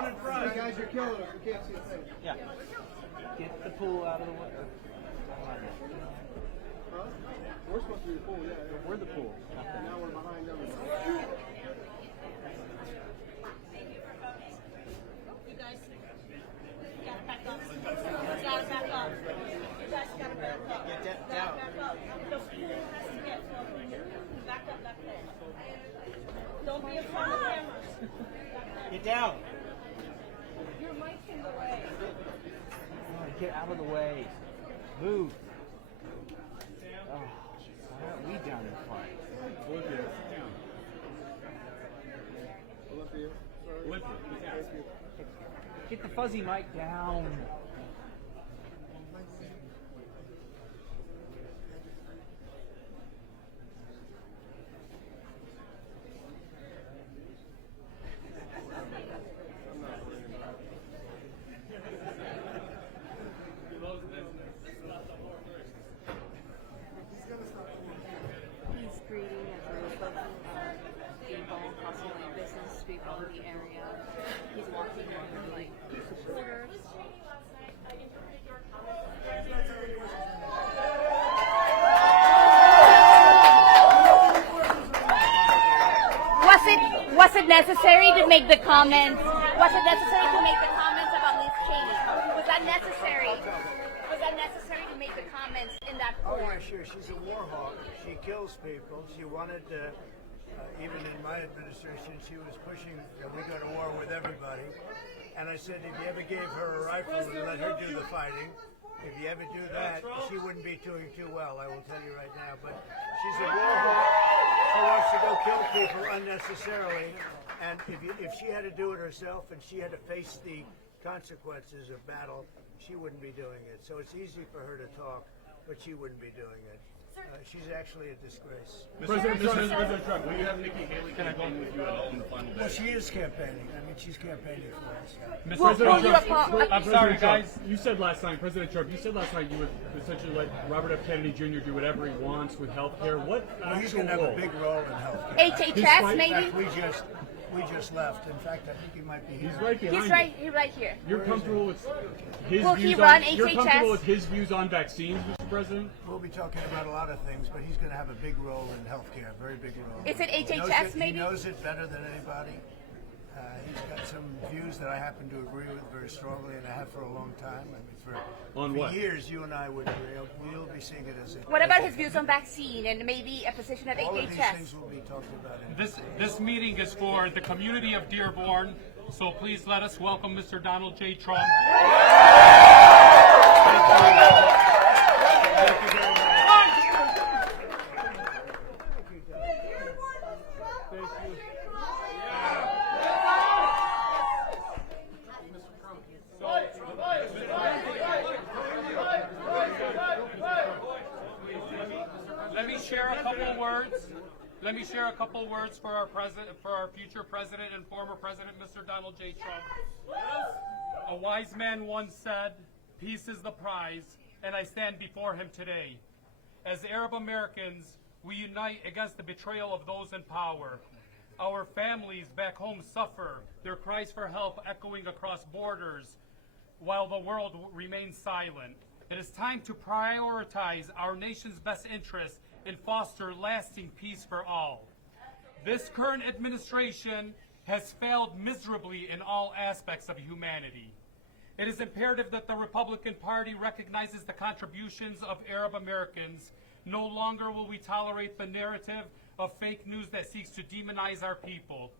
Down in front. Hey guys, you're killing us. We can't see a thing. Yeah. Get the pool out of the way. Huh? We're supposed to be the pool, yeah. We're the pool. Now we're behind them. You guys gotta back up. You gotta back up. You guys gotta back up. Get Gotta down. back up. The pool has to get to back up back there. Don't be in front of the cameras. Get down. Your mic's in the way. Get out of the way. Move. Oh, why aren't we down in front? Get the fuzzy mic down. He's greeting a group of people, possibly business people in the area. He's walking with like supporters. Was it necessary to make the comments? Was it necessary to make the comments about Liz Cheney? Was that necessary? Was that necessary to make the comments in that Oh forum? yeah, sure. She's a war hawk. She kills people. She wanted to, even in my administration, she was pushing that we go to war with everybody. And I said, if you ever gave her a rifle and let her do the fighting, if you ever do that, she wouldn't be doing too well, I will tell you right now. But she's a war hawk. She wants to go kill people unnecessarily. And if she had to do it herself and she had to face the consequences of battle, she wouldn't be doing it. So it's easy for her to talk, but she wouldn't be doing it. She's actually a disgrace. President Trump, will you have Nikki Haley campaign with you at all in the final day? Well, she is campaigning. I mean, she's campaigning for us. Yeah. Will you I'm sorry, guys. You said last night, President Trump, you said last night you would essentially let Robert F. Kennedy Jr. do whatever he wants with health care. What Well, he's actual going to have role? a big role in health care. HHS In maybe? fact, we just left. In fact, I think he might be here. He's right behind He's right here. you. You're comfortable with his Will he views run on, You're HHS? comfortable with his views on vaccines, Mr. President? We'll be talking about a lot of things, but he's going to have a big role in health care, very big role. Is it He knows HHS maybe? He knows it better than anybody. He's got some views that I happen to agree with very strongly, and I have for a long time. I mean, for years, you and I would agree. We'll be seeing it as a... What about his views on vaccine and maybe a position at All of these HHS? things will be talked about. This meeting is for the community of Dearborn, so please let us welcome Mr. Donald J. Trump. Thank you very much. Let me share a couple words for our future president and former president, Mr. Donald J. Trump. A wise man once said, "Peace is the prize," and I stand before him today. As Arab Americans, we unite against the betrayal of those in power. Our families back home suffer, their cries for help echoing across borders, while the world remains silent. It is time to prioritize our nation's best interests and foster lasting peace for all. This current administration has failed miserably in all aspects of humanity. It is imperative that the Republican Party recognizes the contributions of Arab Americans. No longer will we tolerate the narrative of fake news that seeks to demonize our people.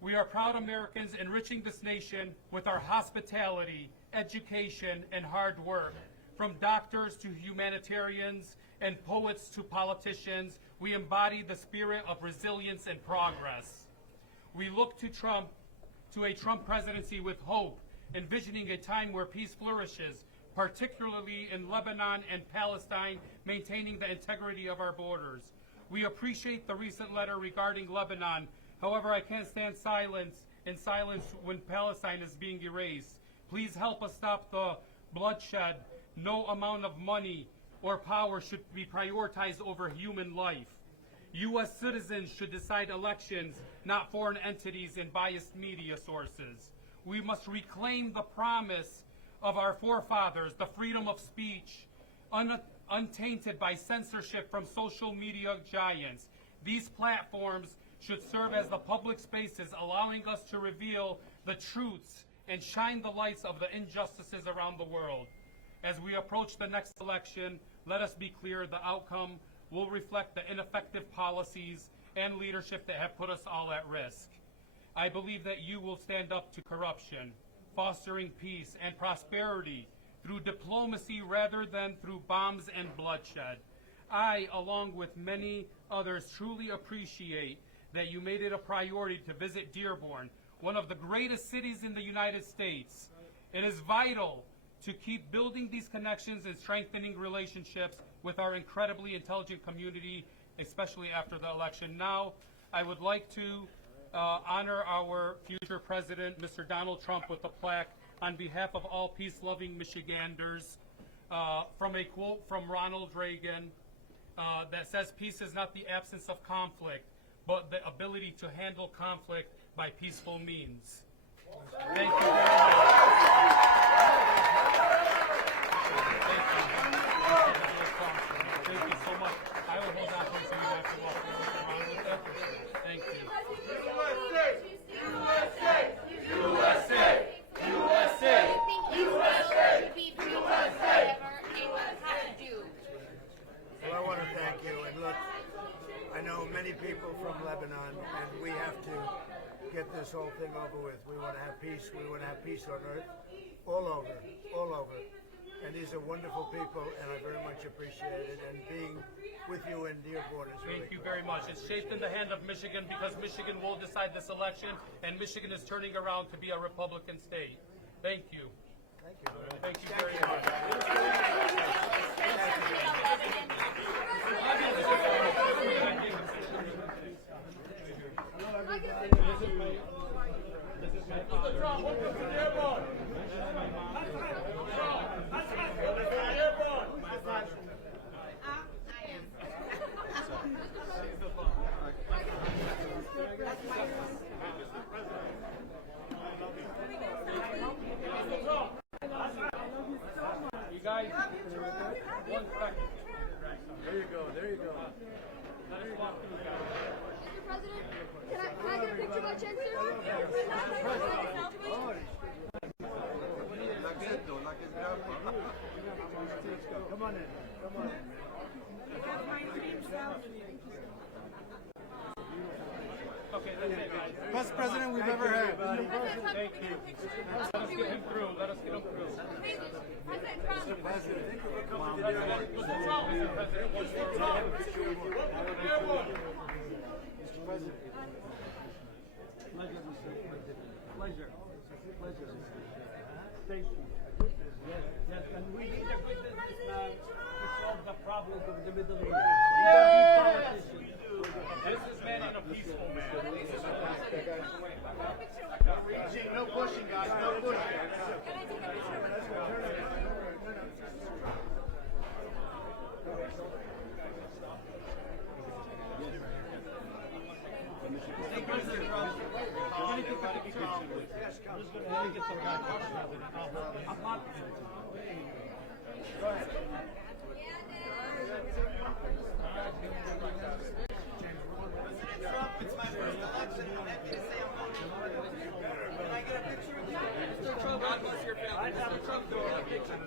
We are proud Americans enriching this nation with our hospitality, education, and hard work. From doctors to humanitarians and poets to politicians, we embody the spirit of resilience and progress. We look to a Trump presidency with hope, envisioning a time where peace flourishes, particularly in Lebanon and Palestine, maintaining the integrity of our borders. We appreciate the recent letter regarding Lebanon. However, I can't stand in silence when Palestine is being erased. Please help us stop the bloodshed. No amount of money or power should be prioritized over human life. U.S. citizens should decide elections not foreign entities and biased media sources. We must reclaim the promise of our forefathers, the freedom of speech, untainted by censorship from social media giants. These platforms should serve as the public spaces, allowing us to reveal the truths and shine the lights of the injustices around the world. As we approach the next election, let us be clear the outcome will reflect the ineffective policies and leadership that have put us all at risk. I believe that you will stand up to corruption, fostering peace and prosperity through diplomacy rather than through bombs and bloodshed. I, along with many others, truly appreciate that you made it a priority to visit Dearborn, one of the greatest cities in the United States. It is vital to keep building these connections and strengthening relationships with our incredibly intelligent community, especially after the election. Now, I would like to honor our future president, Mr. Donald Trump, with a plaque on behalf of all peace-loving Michiganders, from a quote from Ronald Reagan that says, "Peace is not the absence of conflict, but the ability to handle conflict by peaceful means." Thank you very much. Thank you so much. I will hold on to it so you don't have to walk around with it. Thank you. USA! USA! USA! I think Israel should be free to do whatever it has to do. Well, I want to thank you. And look, I know many people from Lebanon, and we have to get this whole thing over with. We want to have peace. We want to have peace on earth, all over, all over. And these are wonderful people, and I very much appreciate it. And being with you in Dearborn is really Thank you cool. very much. It's shaped in the hand of Michigan because Michigan will decide this election, and Michigan is turning around to be a Republican state. Thank you. Thank you. Thank you very much. Mr. Trump, welcome to Dearborn. You guys, one second. There you go. There you go. Let us walk through, guys. Mr. President, can I get a picture by chance, Come on in. Come on in. Okay, that's it, guys. Best president we've ever had. Thank you. Let us get him through. Let us get him through. President Trump. Mr. Trump is the president. Once we're around. Pleasure. Pleasure. Thank you. Yes, yes, and we need a good businessman to solve the problems of the Middle East. Yes, we do. A businessman and a peaceful man. No pushing, guys. No pushing. It's my first election. I'm happy to say I'm voting for you. Can I get a picture with you? Mr. Trump, God bless your family. Mr. Trump, do a picture.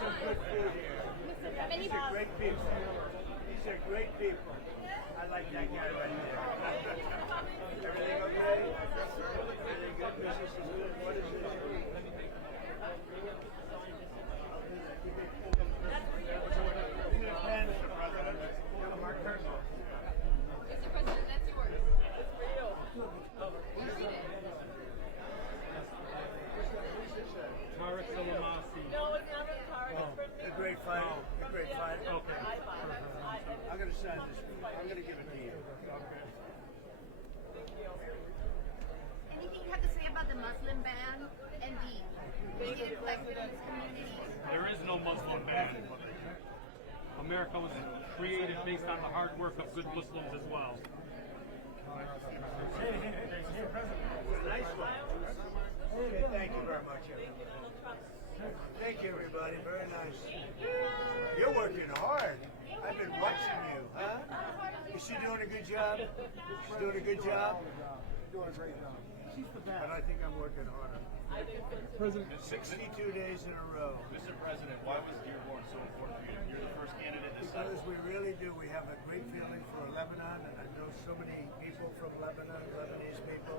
some good food here. These are great people. These are great people. I like that guy right there. Everything okay? Everything good? Business is good? What is this? A great fight. A great fight. Okay. I'm going to sign this. I'm going to give it to you. Okay. Anything you have to say about the Muslim ban and the negative reflected in this community? There is no Muslim ban. America was created based on the hard work of good Muslims as well. Nice one. Okay, thank you very much, everybody. Thank you, everybody. Very nice. You're working hard. I've been watching you, huh? Is she doing a good job? She's doing a good job? Doing a great job. But I think I'm working harder. President, 62 days in a row. Mr. President, why was Dearborn so important for you? You're the first candidate this Because we really do. We have a great feeling for Lebanon, and I know so many people from Lebanon, Lebanese people,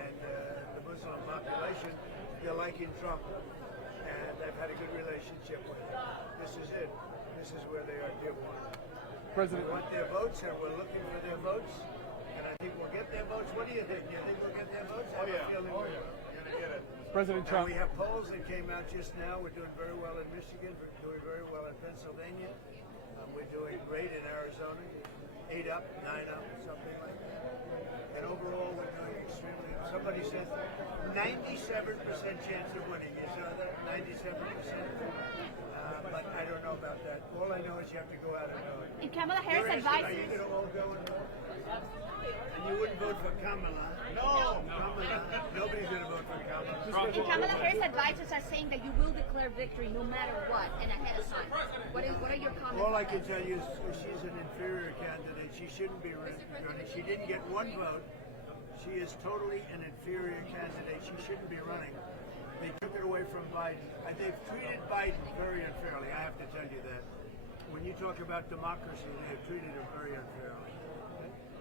and the Muslim population. They're liking Trump, and I've had a good relationship with them. This is it. This is where they are, Dearborn. President, We want their votes, and we're looking for their votes, and I think we'll get their votes. What do you think? Do you think we'll get their votes? I have a feeling we're going to get it. President And Trump. we have polls that came out just now. We're doing very well in Michigan. We're doing very well in Pennsylvania. We're doing great in Arizona. 8 up, 9 up, something like that. And overall, we're doing extremely. Somebody said 97% chance of winning. You saw that? 97%. But I don't know about that. All I know is you have to go out and vote. And Kamala Harris Are advises. you going to all go and vote? And you wouldn't vote for Kamala? No. Kamala. Nobody's going to vote for Kamala. And Kamala Harris advisors are saying that you will declare victory no matter what and ahead of time. What are your comments? All I can tell you is she's an inferior candidate. She shouldn't be running. She didn't get one vote. She is totally an inferior candidate. She shouldn't be running. They took it away from Biden. They've treated Biden very unfairly. I have to tell you that. When you talk about democracy, they have treated him very unfairly.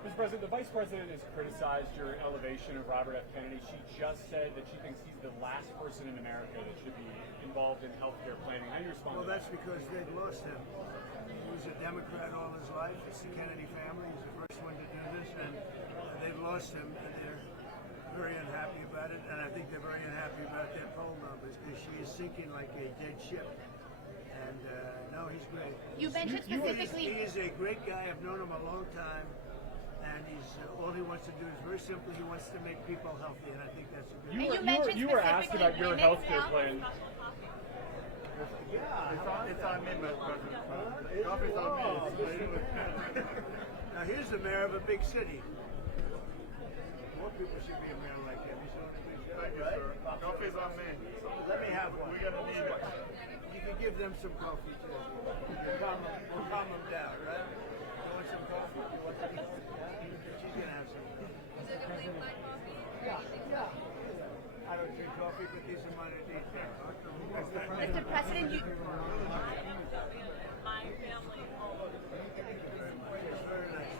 Mr. President, the Vice President has criticized your elevation of Robert F. Kennedy. She just said that she thinks he's the last person in America that should be involved in healthcare planning. How do you respond Well, to that? that's because they've lost him. He was a Democrat all his life. It's the Kennedy family. He's the first one to do this, and they've lost him, and they're very unhappy about it. And I think they're very unhappy about their poll numbers because she is sinking like a dead ship. And no, he's great. You mentioned specifically. He is a great guy. I've known him a long time. And he's all he wants to do is very simply he wants to make people healthy, and I think that's a good. You were asked about your healthcare plan. Yeah, It's on me, Mr. President. It's Coffee's on me. Now here's the mayor of a big city. More people should be a mayor like him. He's doing a good job. Thank you, sir. Coffee's on me. Let me have one. We're gonna need it. You can give them some coffee too. Calm them down, right? You want some coffee? You want some coffee? She's gonna have some coffee. Yeah. I don't drink coffee, but these are minor details. Mr. President, you. My family home. It's very nice.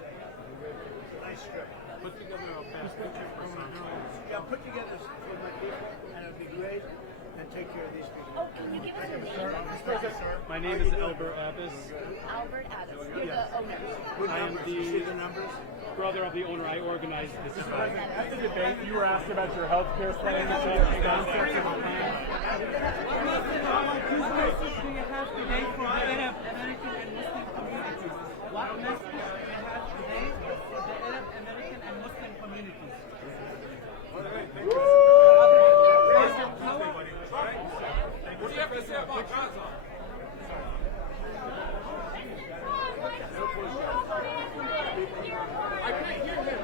Nice strip. Put together a best picture for Sunshine. Yeah, put together for my people, and it'll be great. And take care of these people. Oh, can you give us your name? My name is Albert Abbas. Albert Adams. You're the owner. Good I am numbers. You see the the numbers? brother of the owner. I organized this event. At the debate, you were asked about your healthcare plan. You said you got Concept of the plan. We have today for the Arab, American, and Muslim communities. What message we have today for the Arab, American, and Muslim communities? What do you have to say about Gaza? I can't hear him.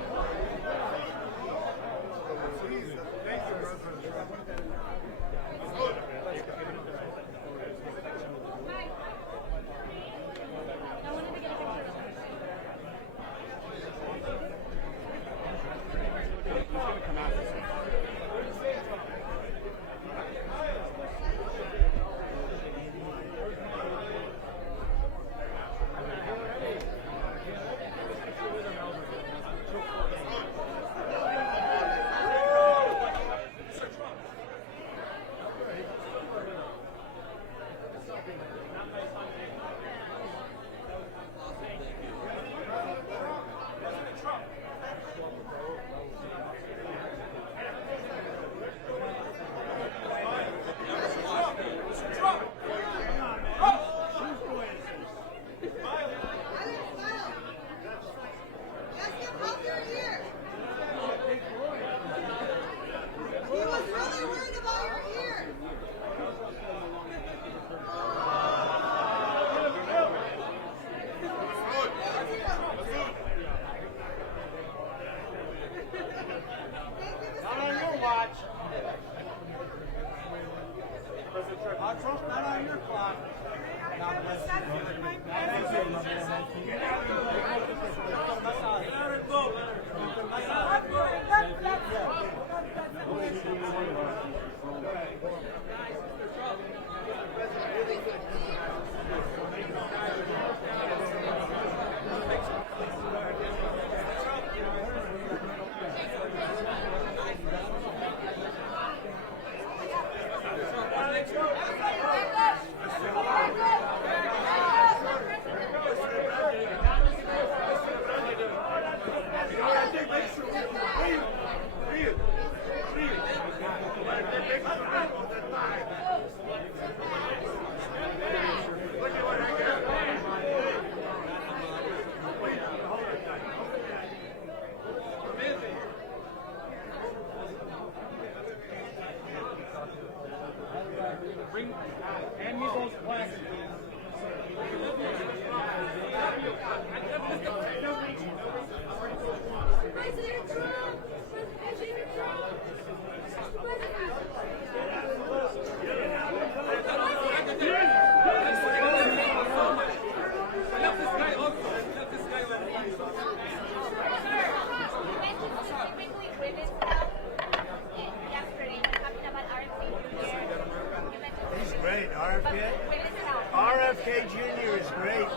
Hand me those plaques. President Trump! President Trump! He's great. RFK Jr. is great.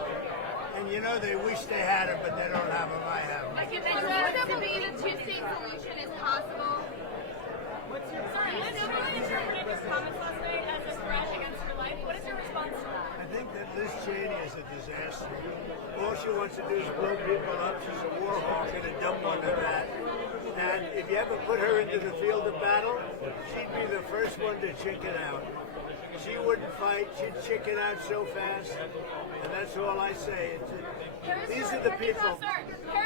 And you know, they wish they had him, but they don't have him. I have him. Do you still believe a two-state solution is possible? Sorry, I know you interpreted his comments last night as a threat against your life. What is your response to that? I think that Liz Cheney is a disaster. All she wants to do is blow people up. She's a war hawk and a dumb one at that. And if you ever put her into the field of battle, she'd be the first one to chicken out. She wouldn't fight. She'd chicken out so fast. And that's all I say. These are the people.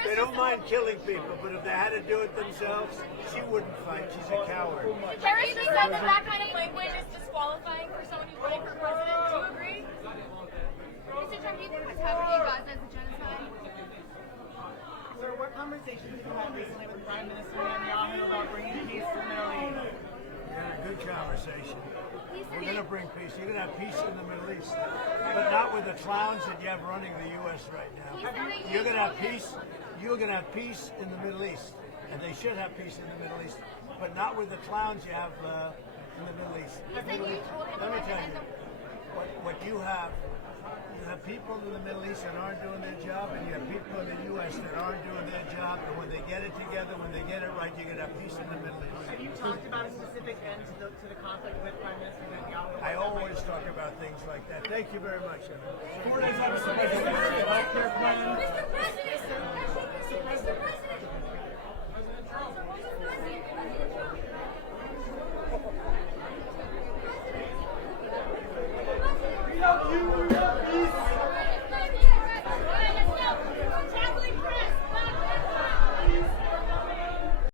They don't mind killing people, but if they had to do it themselves, she wouldn't fight. She's a coward. Harris said that that kind of language is disqualifying for someone who's running for president. Do you agree? Mr. Trump, do you think what's happening in Gaza is a genocide? Sir, what conversations have you had recently with Prime Minister Netanyahu about bringing peace to the Middle East? We had a good conversation. We're going to bring peace. You're going to have peace in the Middle East, but not with the clowns that you have running the U.S. right now. You're going to have peace. You're going to have peace in the Middle East, and they should have peace in the Middle East, but not with the clowns you have in the Middle East. Let me tell you, what you have people in the Middle East that aren't doing their job, and you have people in the U.S. that aren't doing their job, and when they get it together, when they get it right, you're going to have peace in the Middle East. Have you talked about a specific end to the conflict with Prime Minister Netanyahu? I always talk about things like that. Thank you very much, Evan. 4 days after the healthcare plan. Mr. President!